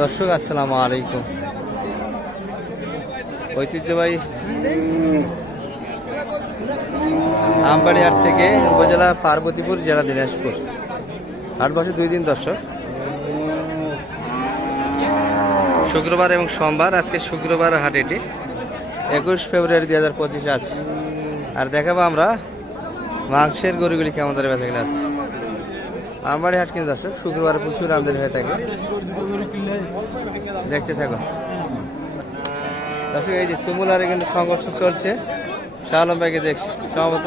দর্শক, আসসালামু আলাইকুম। ঐতিহ্যবাহী আমবাড়িহাট থেকে উপজেলা পার্বতীপুর, জেলা দিনাজপুর। হাট বসে দুই দিন দর্শক। শুক্রবার এবং সোমবার, আজকে শুক্রবার হাট এটি। একুশ ফেব্রুয়ারি দুই হাজার পঁচিশ আছে আর দেখাবো আমরা মাংসের গরুগুলি কেমন ধরে বেচা কিনা আছে আমবাড়ি হাট কিন্তু দর্শক শুক্রবার প্রচুর আমদানি হয়ে থাকে। দেখতে থাকো। দর্শক, এই যে তুমুলারে কিন্তু সংঘর্ষ চলছে। শাহলম ভাইকে দেখছি। সম্ভবত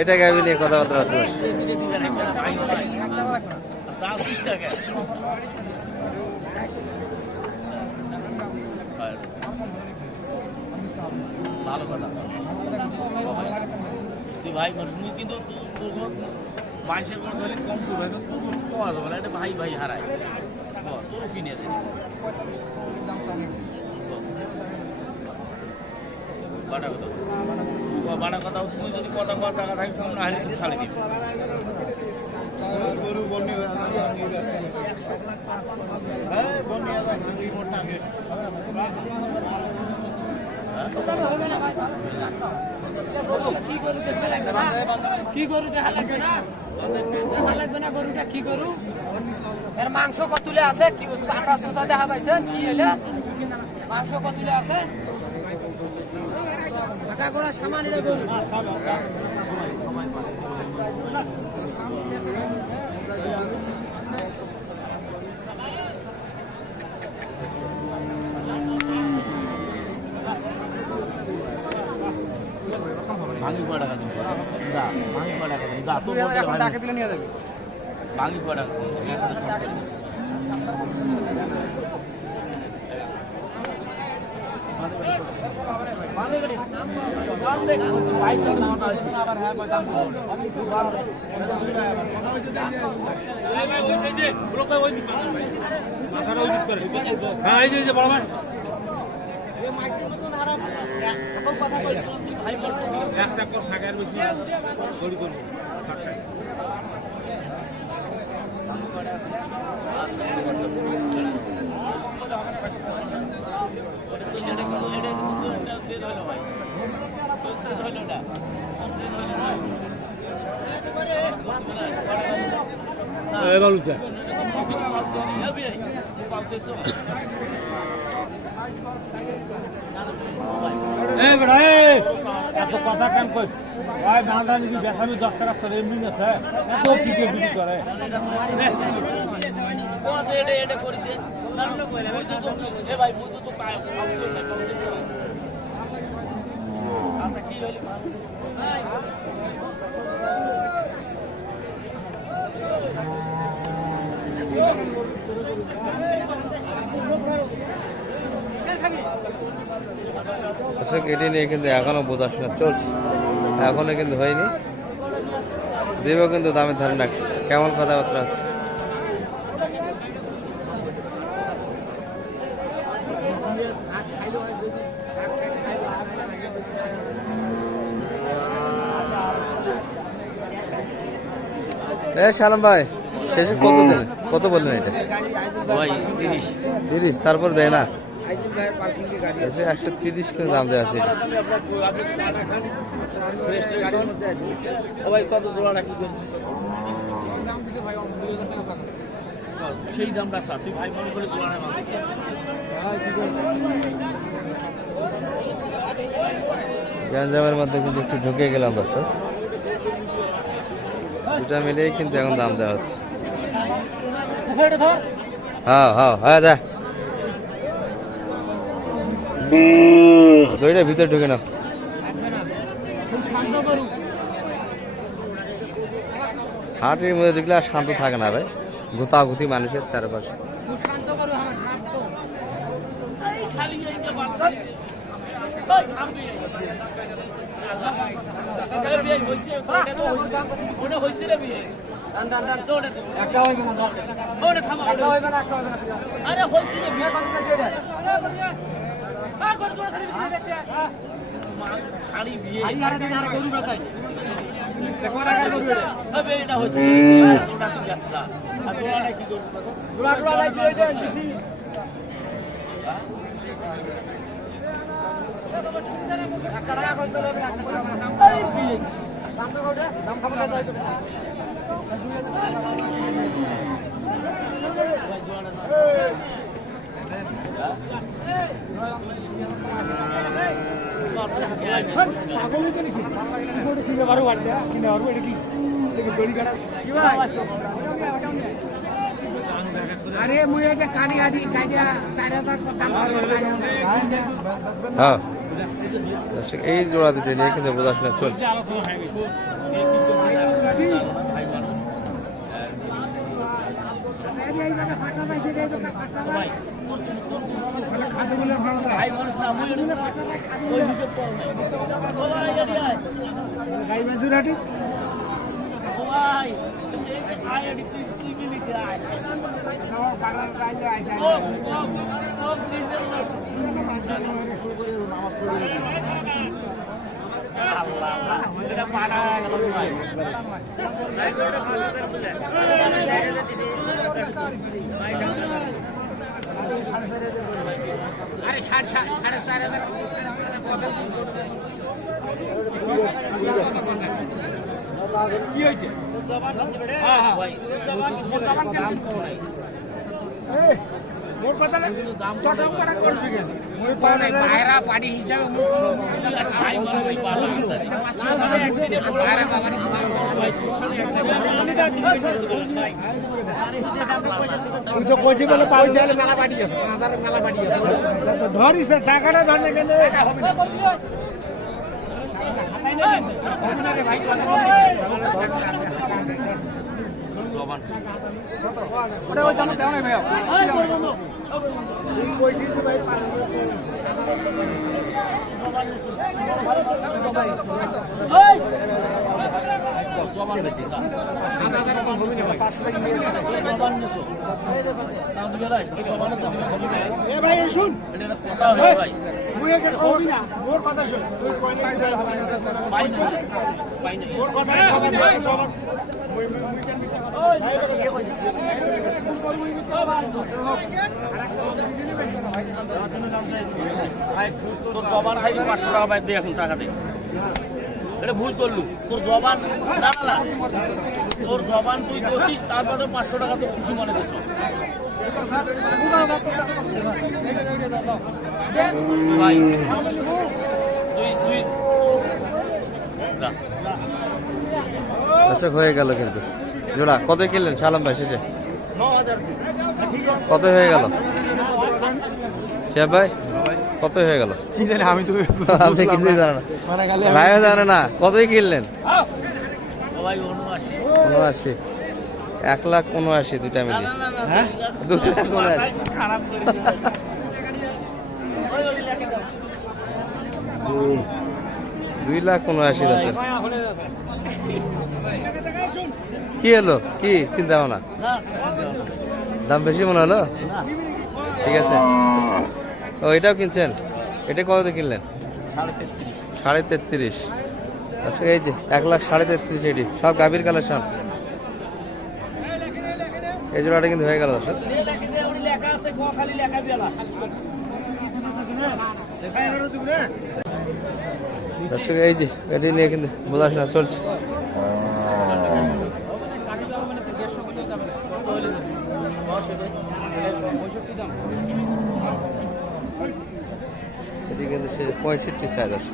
এটা গাবি নিয়ে কথাবার্তা হতে পারে। তুই ভাই কিন্তু মানুষের কোনো ধরে কম তো তোর পাওয়া যাবে না এটা ভাই ভাই হারায় তোরও কিনে দেয় বাটা কথা ও বাটা কথা তুমি যদি কটা কটা টাকা থাকে কম না হলে তুই ছাড়ে দিবি গরু বন্যি হয়ে হ্যাঁ ভাঙি কি গরু দেখা লাগবে না দেখা লাগবে কি গরু? এর মাংস কতুলে আছে? কি চামড়া দেখা পাইছে? কি হইলে মাংস কতুলে আছে? টাকা সামান এটা গরু। দা ভাঙি কয় টাকা হয়। দিলে নিয়ে যাবে ভাঙি কয় টাকা দিবি একসাথে সব করে দিবি। এটা হলো ভাই। চেঞ্জ হলো এটা চেঞ্জ হলো না। এত কথা কেন কই ওই বাঁধা যদি দেখাবি দশ টাকা করে এমনি আছে এত পিকে বিক্রি করে? এটা এটা করেছে। না না বুঝতো তো এ ভাই বুঝতো তো পায় কাউকে না কাউকে আচ্ছা কি হইল দর্শক এটি নিয়ে কিন্তু এখনও বোঝাশোনা চলছে। এখনও কিন্তু হয়নি। দেব কিন্তু দামের ধারণা কেমন কথাবার্তা আছে এ সালাম ভাই। শেষে কত দিলেন কত বললেন এটা? ভাই তিরিশ। তিরিশ তারপর দেয় না? একশো তিরিশ করে দাম দেওয়া আছে সেই দামটা তুই ভাই মনে করে গ্যাঞ্জামের মধ্যে কিন্তু একটু ঢুকে গেলাম দর্শক। দুটা মিলেই কিন্তু এখন দাম দেওয়া হচ্ছে। হ্যাঁ হ্যাঁ হ্যাঁ যা। দইটা ভিতরে ঢুকে শান্ত হাটের মধ্যে দেখলে আর শান্ত থাকে না ভাই। গুতাগুতি মানুষের চারপাশে। খুব শান্ত গরু আমার শান্ত। খালি ওই থামবি এই বিয়ে রে বিয়ে দান দান দান ওটা একটা হইবে না ধর ওটা থামা ওটা হইছে। না একটা হইবে না আরে রে বিয়ে আ গরু গরু ছাড়ি বিয়ে আরে আরে দিন আরে গরু বেচাই তবে এটা হচ্ছে ওটা ঠিক আছে যা। আর তোরা কি করবি আরে মুই এটা কানি আদি কাইয়া চার হাজার হ্যাঁ। এই জোড়া দুটো নিয়ে কিন্তু বোঝাশোনা চলছে। আলোচনা গেছে কে কি করছে না করছে, ভাই মানুষ ভাই ভাই মানুষ না মুই ওই হিসেব করো না সবাই জানি আয় ও ভাই এই যে আয় আডি তুই তুই কি লিখে আয় ও ও ও প্লিজ আল্লাহ এটা পাড়া আরে সাড়ে সাড়ে চার হাজার ভাই দাম কম নাই মোর কথা দাম ছোট করছি বাইরা পানি হিসাবে ভাই তুই তো কইছি বলে পয়সা হলে মেলা আছে হাজার মেলা বাড়ি আছে। ধরিস টাকাটা ধরলে কেন হবে না। তুই কইছিস যে ভাই পাঁচ হাজার এ ভাই শুন। ভাই মুই একে মোর কথা শুন। তুই কই না ভাই পাঁচ হাজার টাকা পাই না। পাই না। মোর কথা তোর জবান খাই পাঁচশো টাকা বাইর দে এখন টাকা দে এটা ভুল করলু। তোর জবান না তোর জবান তুই করছিস তারপরে পাঁচশো টাকা তো খুশি মনে দিস আচ্ছা হয়ে গেল কিন্তু। জোড়া কত কিনলেন? সালাম ভাই শেষে? কত হয়ে গেল? শিয়াব ভাই কত হয়ে গেল? আমি তো আপনি কিছুই জানেন না। ভাইও জানে না কতই কিনলেন? উনআশি। এক লাখ উনআশি দুইটা না মিলে না না না হ্যাঁ? দুই লাখ উনআশি। দুই লাখ উনআশি দর্শক কি হলো? কি চিন্তা ভাবনা? দাম বেশি মনে হলো? ঠিক আছে। ও, এটাও কিনছেন? এটা কত কিনলেন? সাড়ে তেত্রিশ। আচ্ছা এই যে এক লাখ সাড়ে তেত্রিশ এটি। সব গাভীর কালেকশন এই জোড়াটা কিন্তু হয়ে গেল এই যে এটি নিয়ে কিন্তু বোঝাশোনা চলছে এটি কিন্তু সে পঁয়ষট্টি দর্শক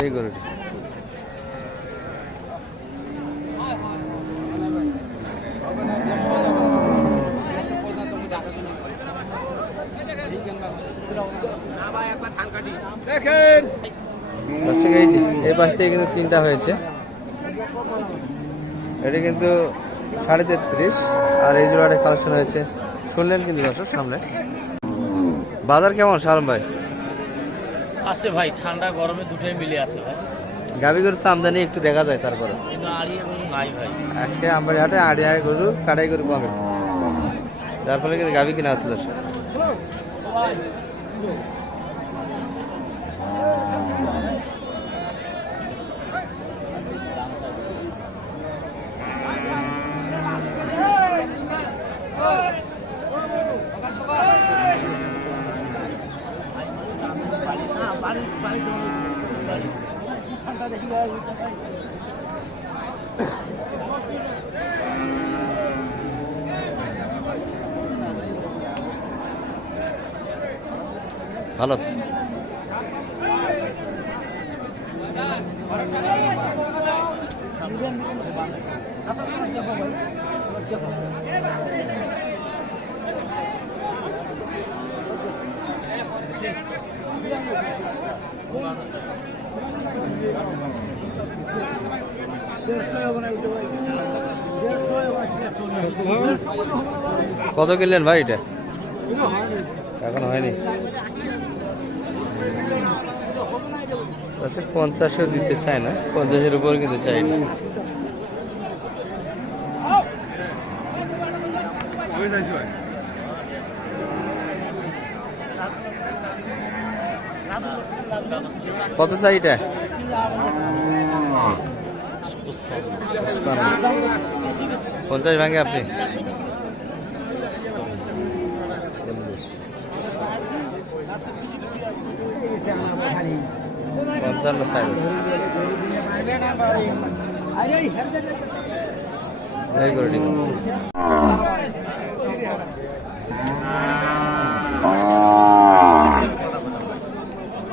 এই গরুটি এই যে পাশ থেকে কিন্তু তিনটা হয়েছে। এটি কিন্তু সাড়ে তেত্রিশ আর এই জোড়াটা কালেকশন হয়েছে। শুনলেন কিন্তু দর্শক সামনে। বাজার কেমন সালম ভাই? আছে ভাই ঠান্ডা গরমে দুটোই মিলে আছে ভাই। গাবি গরু তো আমদানি একটু দেখা যায় তারপরে। আড়ি আজকে আমরা হাটে আড়িয়া গরু কাটাই গরু পাবে যার ফলে কিন্তু গাবি কিনা হচ্ছে দর্শক। ভালো আছে কত কিনলেন ভাই এটা? এখন হয়নি। আচ্ছা পঞ্চাশও দিতে চায় না, পঞ্চাশের উপর কিন্তু চাই না। কত চাই এটা? পঞ্চাশ ভাঙে আপনি। পঞ্চান্ন চাই এই করে দিন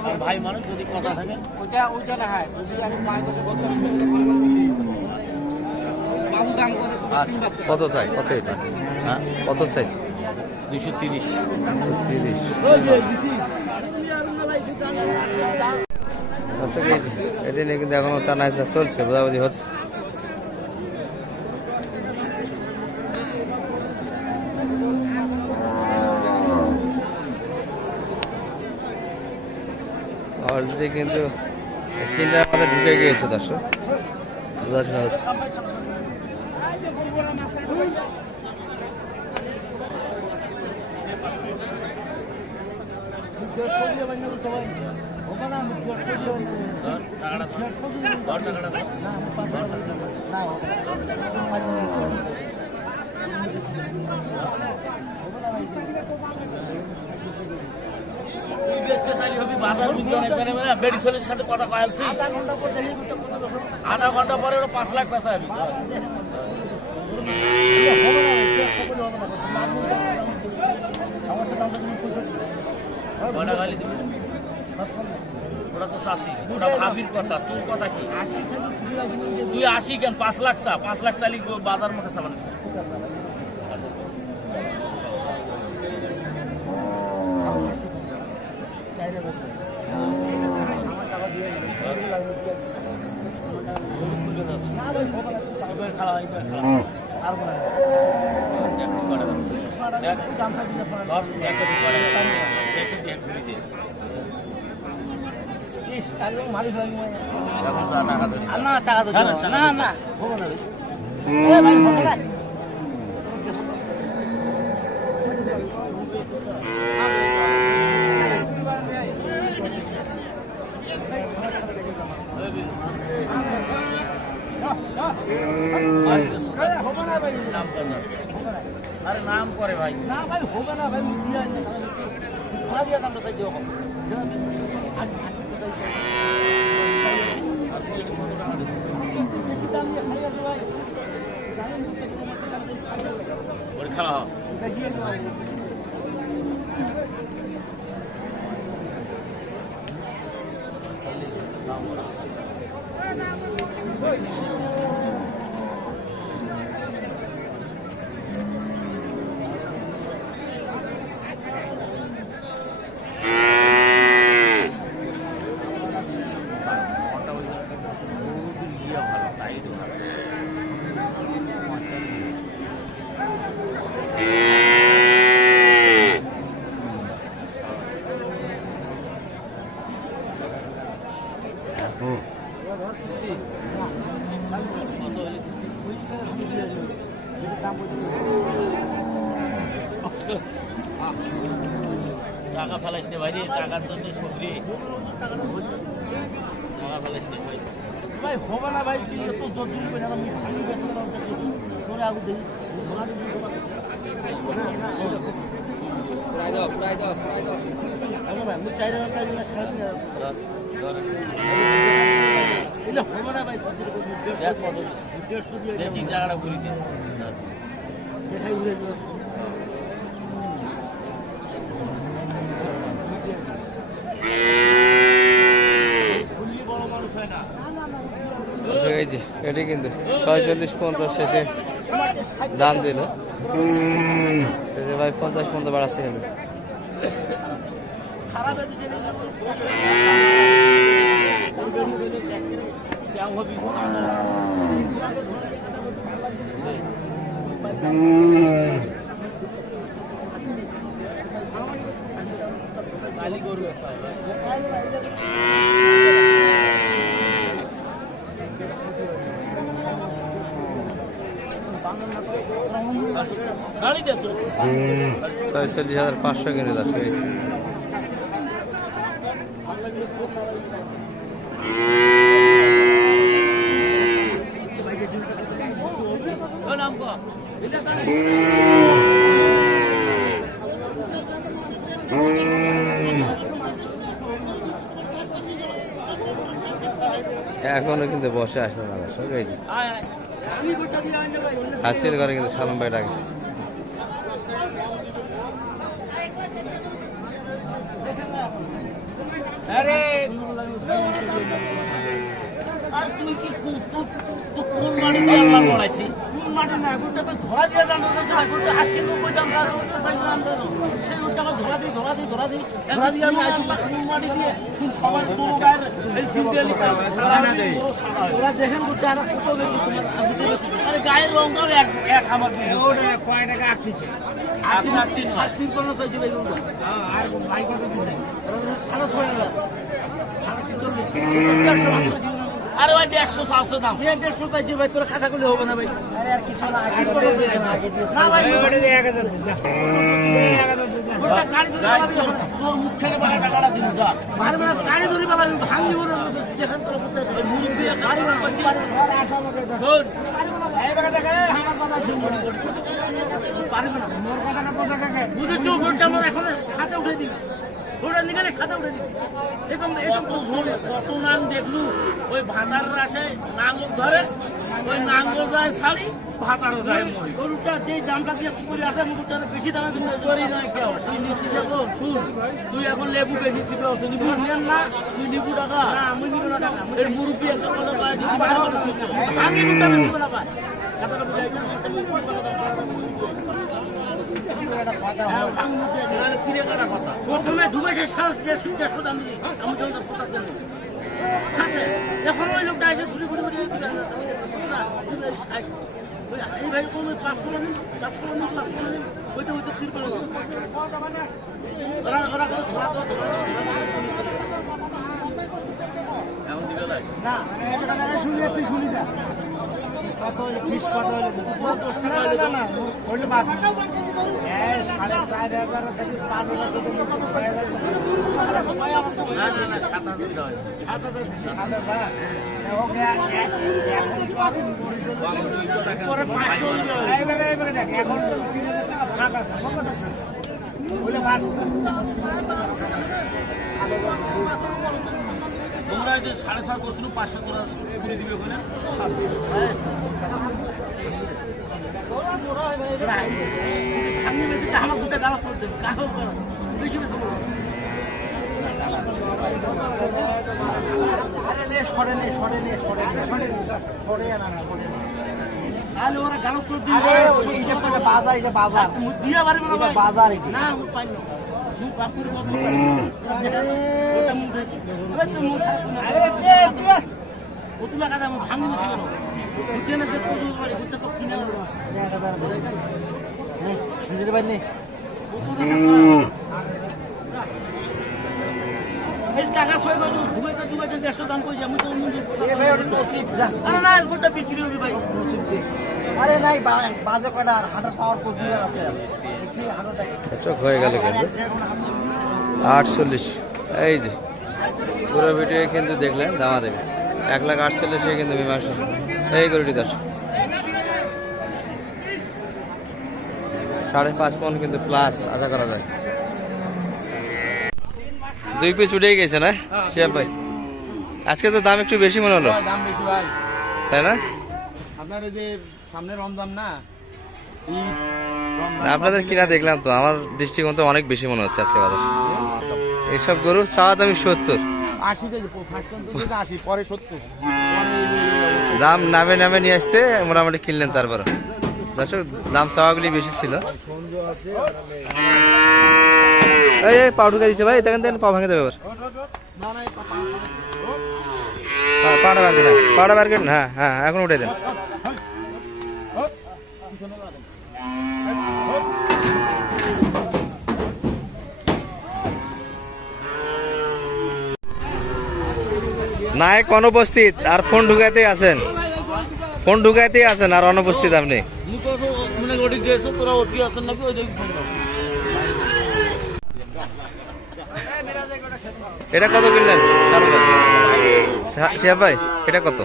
আর ভাই মানুষ যদি কথা থাকে ওইটা ওইটা না হয় যদি আমি পাঁচ বছর করতে পারি সেটা করে বাবু দাম করে আচ্ছা কত চাই কত এটা? হ্যাঁ কত চাই দুইশো তিরিশ। তিরিশ। দর্শক এই নিয়ে কিন্তু এখনও টানা হেঁচড়া চলছে, বোঝাবুঝি হচ্ছে। অলরেডি কিন্তু তিনটার মধ্যে ঢুকে গিয়েছে দর্শক। বোঝাশোনা হচ্ছে। টাকাটা বাজার বুঝি অনেক জানে না মেডিসিনের সাথে কথা কয়ালছি আধা ঘণ্টা পরে ওরা পাঁচ লাখ পেঁচা হবি কয়টা গালি দিবি ওটা তো চাষিস ওটা ভাবির কথা তোর কথা কি তুই আশি কেন পাঁচ লাখ চা পাঁচ লাখ চালি বাজার মধ্যে চালান খাওয়া হয় খাওয়া না টাকা তো না না আরে নাম করে ভাই না ভাই হবে না ভাই দিয়া দামটা তাই দিও টাকা ফেলাইস নে ভাই রে টাকার জন্য সবরি টাকা ফেলাইস নে ভাই। ভাই হবে না ভাই তুই এত জলদি করে আমি খালি বেসে না তোরে আগু দেই প্রায় দাও প্রায় দাও প্রায় দাও। আমি চাই হাজার টাকা দিলে সাড়ে তিন হাজার ধর, ধর। এলে হবে না ভাই দেখ কত দেড়শো দিয়ে দেখি জায়গাটা ঘুরি দে। এটি কিন্তু ছয়চল্লিশ পঞ্চাশ শেষে দাম দিল। ভাই পঞ্চাশ পর্যন্ত বাড়াচ্ছে কিন্তু। খারাপ আছে জেনে যাব। কেমন হবি? কালি গরু একটা হবে। গাড়ি দে তো ছয়চল্লিশ হাজার পাঁচশো কিন্তু দর্শক এই যে। ওই নাম এখনও কিন্তু বসে আসবে না দর্শক এই যে। আয় আয় ঘরে কিন্তু সালাম ভাই ডাকে আর তুই কি কোন দিয়ে আল্লাহ মাটি না তো ধরা দিয়ে দাম হয় গোটা আশি নব্বই দাম দাম সেই টাকা ধরা দিই ধরা দিই ধরা দিই ধরা দিয়ে আমি মাটি দিয়ে সবার কোন গায়ের এই সিম্পলি ওরা দেখেন গোটা আর কত বেশি আরে গায়ের রংটাও এক এক আমার দিয়ে কয় টাকা আটটিছে আপনি আপনি নয় তিন কোনো তো দিবে আর ভাই কত দিছে? সাড়ে ছয় হাজার। আরে ভাই দেড়শো সাতশো দাম দেড়শো তাই ভাই তোর খাতা করলে হবে না ভাই আরে আর কিছু না না ভাই এক হাজার তোর- মুখ থেকে বাড়া টাকাটা দিন যা মারবে না, গাড়ি ধরে পালাবি ভাঙিব না যেখান তোর ওই দিয়ে গাড়ি বার করছি আশা লোকে শোন এই বেটা দেখে আমার কথা শুন পারবে না মোর কথা না বোঝা কাকে বুঝেছ গোটা মোর এখন খাতে উঠে দিই ওটা নিগালে খাতে উঠে দিই এরকম এরকম কত নাম দেখলু? ওই ভাতার রাসে নাঙ্গল ধরে ওই নাঙ্গল যায় ছাড়ি ভাতারও যায় গরুটা যেই দামটা দিয়ে পুকুরে আসে মুকুরটা বেশি দামে করি নয় কেউ। তুই নিচ্ছিস এখন? শুন তুই এখন লেবু বেশি চিপে তুই নিবু নিয়েন না। তুই নিবু টাকা? না আমি নিব না টাকা। এর মুরব্বী একটা কথা পায় দিচ্ছি করে। আমি গুটা বেশি বলা পাই কথাটা বুঝাই নাহলে ফিরে কাটা কথা প্রথমে ঢুকেছে সাহস দেড়শো দেড়শো দাম দিয়ে আমি যখন পোশাক সাথে এখন ওই লোকটা এসে ঘুরে ঘুরে ঘুরে এই ভাই কোন পাঁচ পনেরো দিন পাঁচ পনেরো দিন পাঁচ পনেরো দিন ওইটা ওইটা তীর করে ধরা ধরা ধরা এখন দিকে যায় না একটা তুই শুনি যা। কত ফিস কত হলো পুরো দশ টাকা হলো না হইলে বাদ। সাত সাত সাত এখন তিন তোমরা যে সাড়ে সাত বছর পাঁচশো তোরা ঘুরে দিবে ওখানে আমি নে সরে নে সরে নে সরে নে সরে নে, সরে না না সরে না তাহলে ওরা গালো করে দিবে। আরে এটা তো বাজার এটা বাজার। দিয়া পারবে না বাজার এটা। না আমি পাই না। বাপুর বাপুর ওটা মুখ আরে মুখ না। ভাঙি বেশি কেন যে কত বাড়ি বুঝতে তো কিনে নে টাকা গেল দেড়শো দাম ভাই বিক্রি ভাই আরে বাজে পাওয়ার আছে চোখ হয়ে আটচল্লিশ। এই যে, পুরো ভিডিও কিন্তু দেখলেন দামা দেবে এক লাখ আটচল্লিশে কিন্তু মীমাংসা এই গরুটি দশ সাড়ে পাঁচ পন কিন্তু প্লাস আশা করা যায়। দুই পিস উঠেই গেছে না? শিয়াব ভাই। আজকে তো দাম একটু বেশি মনে হলো। দাম বেশি ভাই। তাই না? আপনার যে সামনে রমজান না? আপনাদের কিনা দেখলাম তো আমার দৃষ্টিকোণ তো অনেক বেশি মনে হচ্ছে আজকে বাজার। এসব গরু চাওয়া দামি সত্তর। দাম নামে নামে নিয়ে আসতে মোটামুটি কিনলেন তারপর দাম চাওয়াগুলি বেশি ছিল। এই এই পাউ ঢুকে দিচ্ছে ভাই, দেখেন দেখেন পা ভাঙে দেবে এবার। পা- পাটা বার করেন পাটা বার হ্যাঁ হ্যাঁ এখন উঠে দেন। নায়ক অনুপস্থিত, আর ফোন ঢুকাইতে আছেন। ফোন ঢুকাইতে আছেন, আর অনুপস্থিত আপনি। মানে ওই দেখি এটা কত কিনলেন শিয়া ভাই এটা কত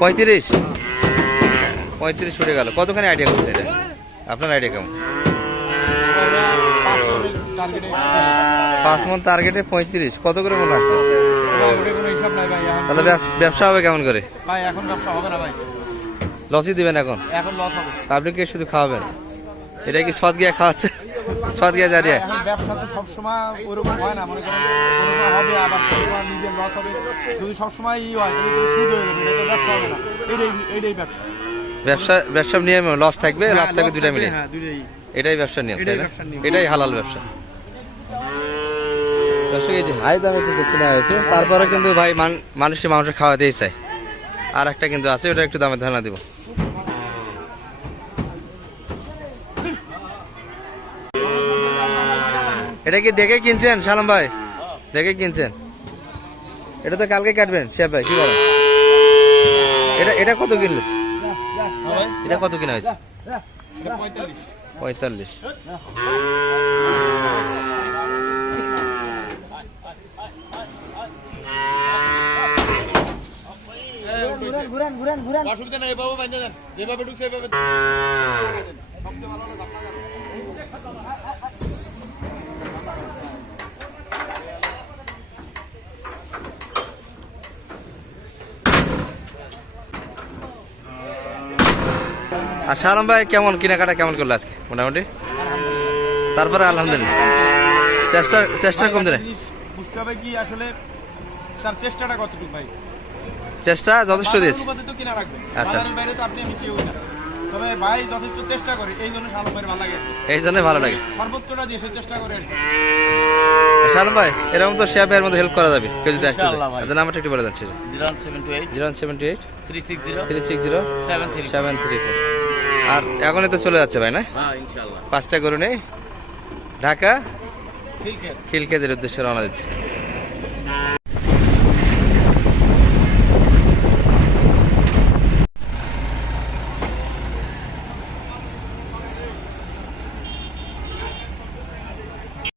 পঁয়ত্রিশ পঁয়ত্রিশ উঠে গেল কতখানি আইডিয়া করছে এটা আপনার আইডিয়া কেমন পাঁচ মন টার্গেটে পঁয়ত্রিশ কত করে মনে রাখতো তাহলে ব্যবসা হবে কেমন করে? ভাই এখন ব্যবসা হবে না ভাই। লসই দিবেন এখন? এখন লস হবে। আপনি কি শুধু খাওয়াবেন? এটা কি সদ গিয়া খাওয়াচ্ছে? সদ গিয়া জারিয়া? ব্যবসা তো সবসময় ওরকম হয় না মনে করেন হবে আবার নিজের লস হবে। যদি সবসময় ই হয় তাহলে সুদ হয়ে যাবে এটা ব্যবসা হবে না। এটাই এটাই ব্যবসা। ব্যবসা ব্যবসার নিয়ম লস থাকবে লাভ হ্যাঁ, থাকবে loss দুটা মিলে। হ্যাঁ এটাই ব্যবসার নিয়ম তাই এটাই না? ব্যবসার নিয়ম। এটাই হালাল ব্যবসা। কিনা হয়েছে তারপরে কিন্তু ভাই মান- মানুষটি মাংস খাওয়াতেই চায়। আর একটা কিন্তু আছে, ওটা একটু দামে ধারণা দিব। এটা কি দেখে কিনছেন, সালাম ভাই? দেখে কিনছেন? এটা তো কালকে কাটবেন, শেফ ভাই, কি বলেন? এটা এটা কত কিনলেছে এটা কত কিনা হয়েছে? পঁয়তাল্লিশ। ঘুরান ঘুরান ঘুরান। অসুবিধা নাই এভাবে বাইন্ধে দেন। যেভাবে ঢুকছে এভাবে আর সালাম ভাই কেমন কেনাকাটা কেমন করল আজকে? মোটামুটি? তারপরে আলহামদুলিল্লাহ। চেষ্টা চেষ্টা কম দিনে বুঝতে হবে কি আসলে তার চেষ্টাটা কতটুকু ভাই? চেষ্টা যথেষ্ট দিয়েছে। বাজার অনুপাতে তো কিনা রাখবে। আচ্ছা, আচ্ছা। বাইরে তো আপনি আমি কেউ না। তবে ভাই যথেষ্ট চেষ্টা করে এই জন্য শালম ভাই ভালো লাগে। এই জন্যই ভালো লাগে। সর্বোচ্চটা দিয়ে সে চেষ্টা করে আর সালাম ভাই এরকম তো শেয়ার ভাইয়ের মধ্যে হেল্প করা যাবে কেউ যদি আসতে চায়। আচ্ছা নাম্বারটা একটু বলে দেন সেটা। Zero seven two eight. Zero seventy eight. Three six zero. Three six zero. Seven three seven three four. আর এখনই তো চলে যাচ্ছে ভাই না? হ্যাঁ পাঁচটা গরু নেই। ঢাকা ঠিক খিলকেদের উদ্দেশ্যে রওনা দিচ্ছে।